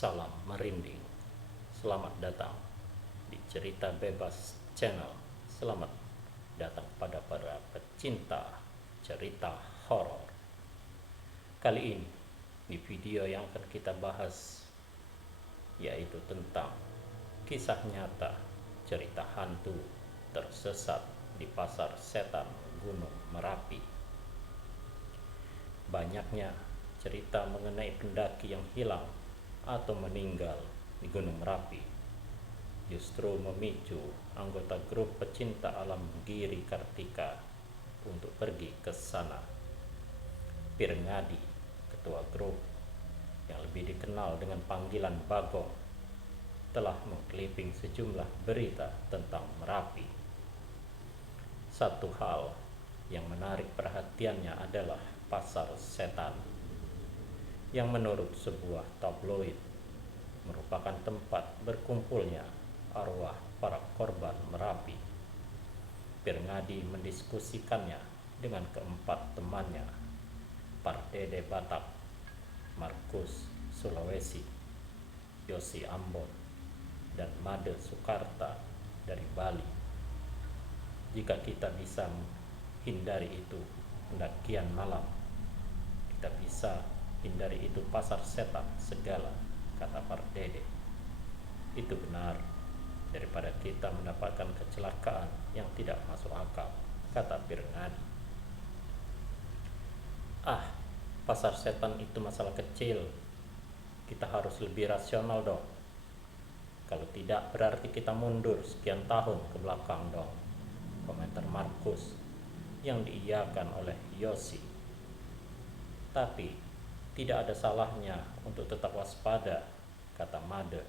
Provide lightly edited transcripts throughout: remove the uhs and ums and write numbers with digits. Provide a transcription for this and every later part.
Salam merinding. Selamat datang di Cerita Bebas Channel. Selamat datang pada para pecinta cerita horor. Kali ini di video yang akan kita bahas yaitu tentang kisah nyata cerita hantu tersesat di Pasar Setan Gunung Merapi. Banyaknya cerita mengenai pendaki yang hilang atau meninggal di Gunung Merapi justru memicu anggota grup pecinta alam Giri Kartika untuk pergi ke sana. Pirngadi, ketua grup yang lebih dikenal dengan panggilan Bagong, telah mengkliping sejumlah berita tentang Merapi. Satu hal yang menarik perhatiannya adalah Pasar Setan, yang menurut sebuah tabloid merupakan tempat berkumpulnya arwah para korban Merapi. Pirngadi mendiskusikannya dengan keempat temannya, Pardede Batak, Markus Sulawesi, Yosi Ambon, dan Made Sukarta dari Bali. Jika kita bisa hindari itu pendakian malam, kita bisa hindari itu pasar setan segala, kata Pardede. Itu benar, daripada kita mendapatkan kecelakaan yang tidak masuk akal, kata Pirngadi. Pasar setan itu masalah kecil, kita harus lebih rasional dong. Kalau tidak berarti kita mundur sekian tahun ke belakang dong, komentar Markus yang diiyakan oleh Yosi. Tapi tidak ada salahnya untuk tetap waspada, kata Made.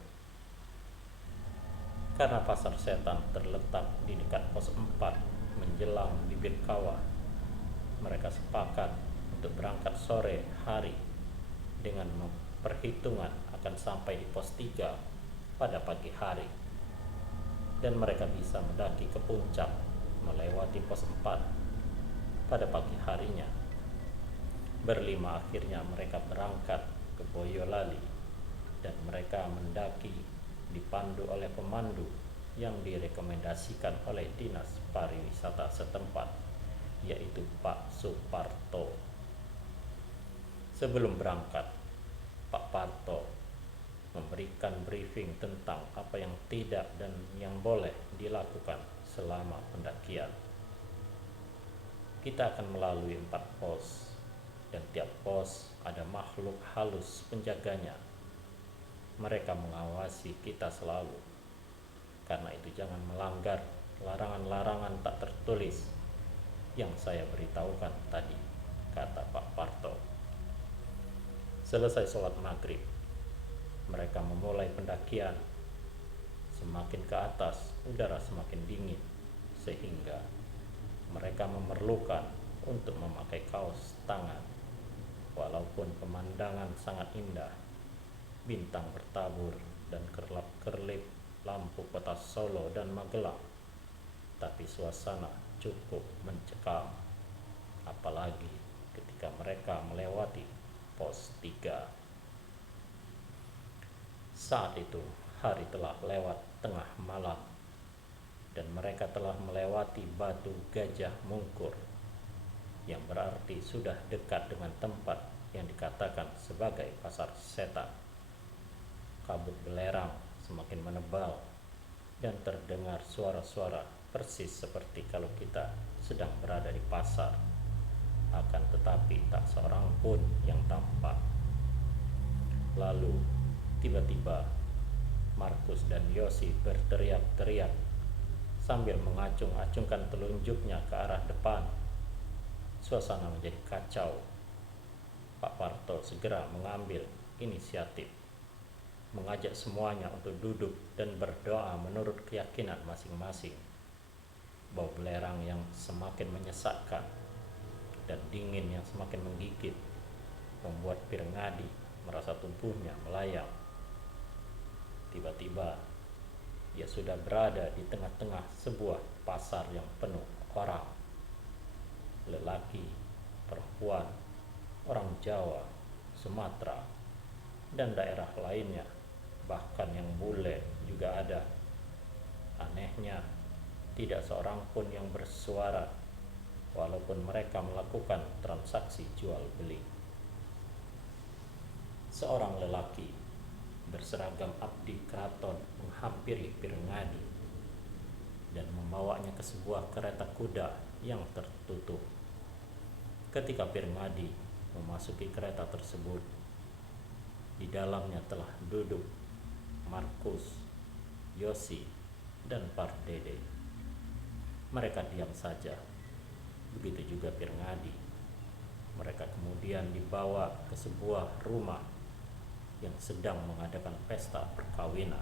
Karena pasar setan terletak di dekat pos 4 menjelang bibir kawah, mereka sepakat untuk berangkat sore hari dengan perhitungan akan sampai di pos 3 pada pagi hari. Dan mereka bisa mendaki ke puncak melewati pos 4 pada pagi harinya. Berlima akhirnya mereka berangkat ke Boyolali, dan mereka mendaki dipandu oleh pemandu yang direkomendasikan oleh Dinas Pariwisata setempat, yaitu Pak Suparto. Sebelum berangkat, Pak Parto memberikan briefing tentang apa yang tidak dan yang boleh dilakukan selama pendakian. Kita akan melalui 4 pos, dan tiap pos ada makhluk halus penjaganya. Mereka mengawasi kita selalu. Karena itu jangan melanggar larangan-larangan tak tertulis yang saya beritahukan tadi, kata Pak Parto. Selesai sholat maghrib, mereka memulai pendakian. Semakin ke atas, udara semakin dingin, sehingga mereka memerlukan untuk memakai kaos tangan. Walaupun pemandangan sangat indah, bintang bertabur dan kerlap-kerlip lampu kota Solo dan Magelang, tapi suasana cukup mencekam, apalagi ketika mereka melewati pos 3. Saat itu hari telah lewat tengah malam, dan mereka telah melewati Batu Gajah Mungkur, yang berarti sudah dekat dengan tempat yang dikatakan sebagai pasar setan. Kabut belerang semakin menebal, dan terdengar suara-suara persis seperti kalau kita sedang berada di pasar. Akan tetapi tak seorang pun yang tampak. Lalu tiba-tiba Markus dan Yosi berteriak-teriak sambil mengacung-acungkan telunjuknya ke arah depan. Suasana menjadi kacau. Pak Parto segera mengambil inisiatif, mengajak semuanya untuk duduk dan berdoa menurut keyakinan masing-masing. Bau belerang yang semakin menyesakkan dan dingin yang semakin menggigit membuat Pirngadi merasa tubuhnya melayang. Tiba-tiba ia sudah berada di tengah-tengah sebuah pasar yang penuh orang. Lelaki, perempuan, orang Jawa, Sumatera, dan daerah lainnya bahkan yang bule juga ada. Anehnya, tidak seorang pun yang bersuara, walaupun mereka melakukan transaksi jual beli. Seorang lelaki berseragam abdi keraton menghampiri Pirengadi dan membawanya ke sebuah kereta kuda yang tertutup. Ketika Pirengadi memasuki kereta tersebut, di dalamnya telah duduk Markus, Yosi, dan Pardede. Mereka diam saja. Begitu juga Pirengadi. Mereka kemudian dibawa ke sebuah rumah yang sedang mengadakan pesta perkawinan.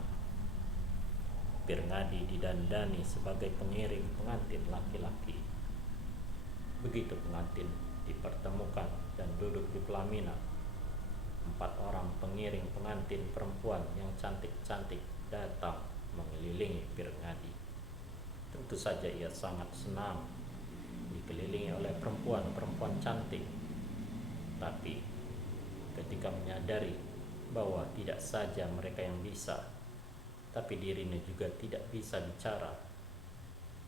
Pirengadi didandani sebagai pengiring pengantin laki-laki. Begitu pengantin dipertemukan dan duduk di pelaminan, 4 orang pengiring pengantin perempuan yang cantik-cantik datang mengelilingi Pirengadi. Tentu saja ia sangat senang dikelilingi oleh perempuan-perempuan cantik. Tapi ketika menyadari bahwa tidak saja mereka yang bisa, tapi dirinya juga tidak bisa bicara,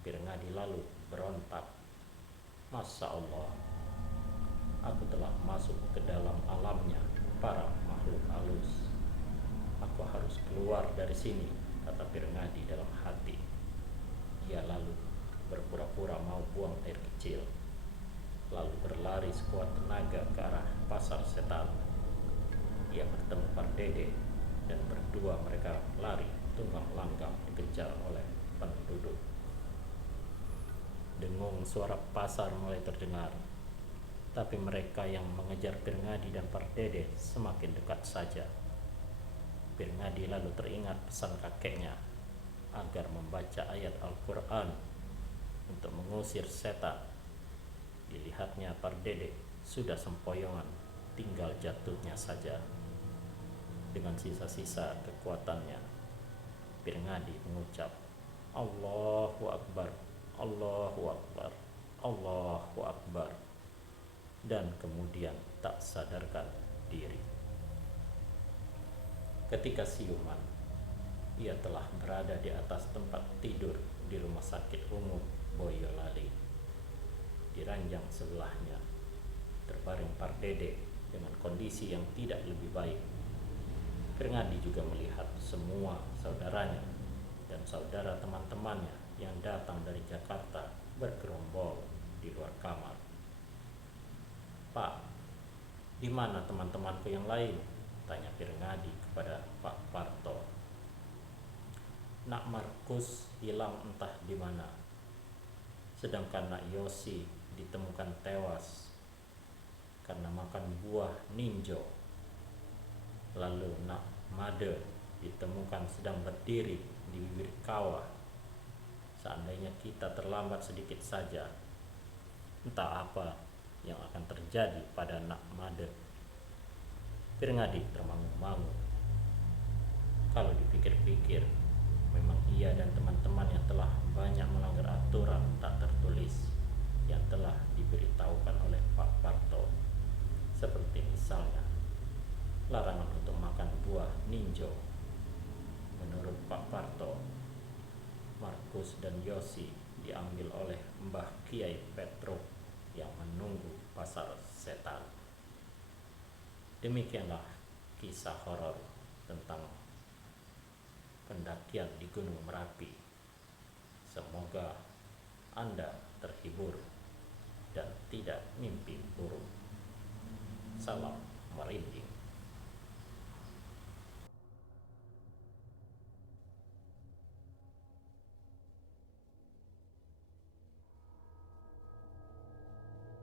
Pirengadi lalu berontak. Masya Allah, aku telah masuk ke dalam alamnya para makhluk halus. Aku harus keluar dari sini, kata Pirengadi dalam hati. Ia lalu berpura-pura mau buang air kecil, lalu berlari sekuat tenaga ke arah pasar setan. Ia bertemu Pardede dan berdua mereka lari tunggang langgang dikejar oleh penduduk. Dengung suara pasar mulai terdengar, tapi mereka yang mengejar Pirengadi dan Pardede semakin dekat saja. Pirengadi lalu teringat pesan kakeknya agar membaca ayat Al-Quran untuk mengusir setan. Dilihatnya Pardede sudah sempoyongan, tinggal jatuhnya saja. Dengan sisa-sisa kekuatannya, Pirengadi mengucap, Allahu Akbar, Allahu Akbar, Allahu Akbar, dan kemudian tak sadarkan diri. Ketika siuman, ia telah berada di atas tempat tidur di rumah sakit umum Boyolali. Di ranjang sebelahnya terbaring Pardede dengan kondisi yang tidak lebih baik. Pirengadi juga melihat semua saudaranya dan saudara teman-temannya yang datang dari Jakarta bergerombol di luar kamar. Pak, di mana teman-temanku yang lain? Tanya Pirengadi kepada Pak Parto. Nak Markus hilang entah di mana. Sedangkan Nak Yosi ditemukan tewas karena makan buah ninjo. Lalu Nak Made ditemukan sedang berdiri di bibir kawah. Seandainya kita terlambat sedikit saja, entah apa yang akan terjadi pada Nak Made. Pirengadi termangu-mangu. Kalau dipikir-pikir, memang ia dan teman-temannya telah banyak melanggar aturan tak tertulis yang telah diberitahukan oleh Pak Parto. Seperti misalnya larangan untuk makan buah ninjo. Menurut Pak Parto, Markus dan Yosi diambil oleh Mbah Kiai Petro yang menunggu pasar setan. Demikianlah kisah horor tentang pendakian di Gunung Merapi. Semoga Anda terhibur dan tidak mimpi buruk. Salam merinding.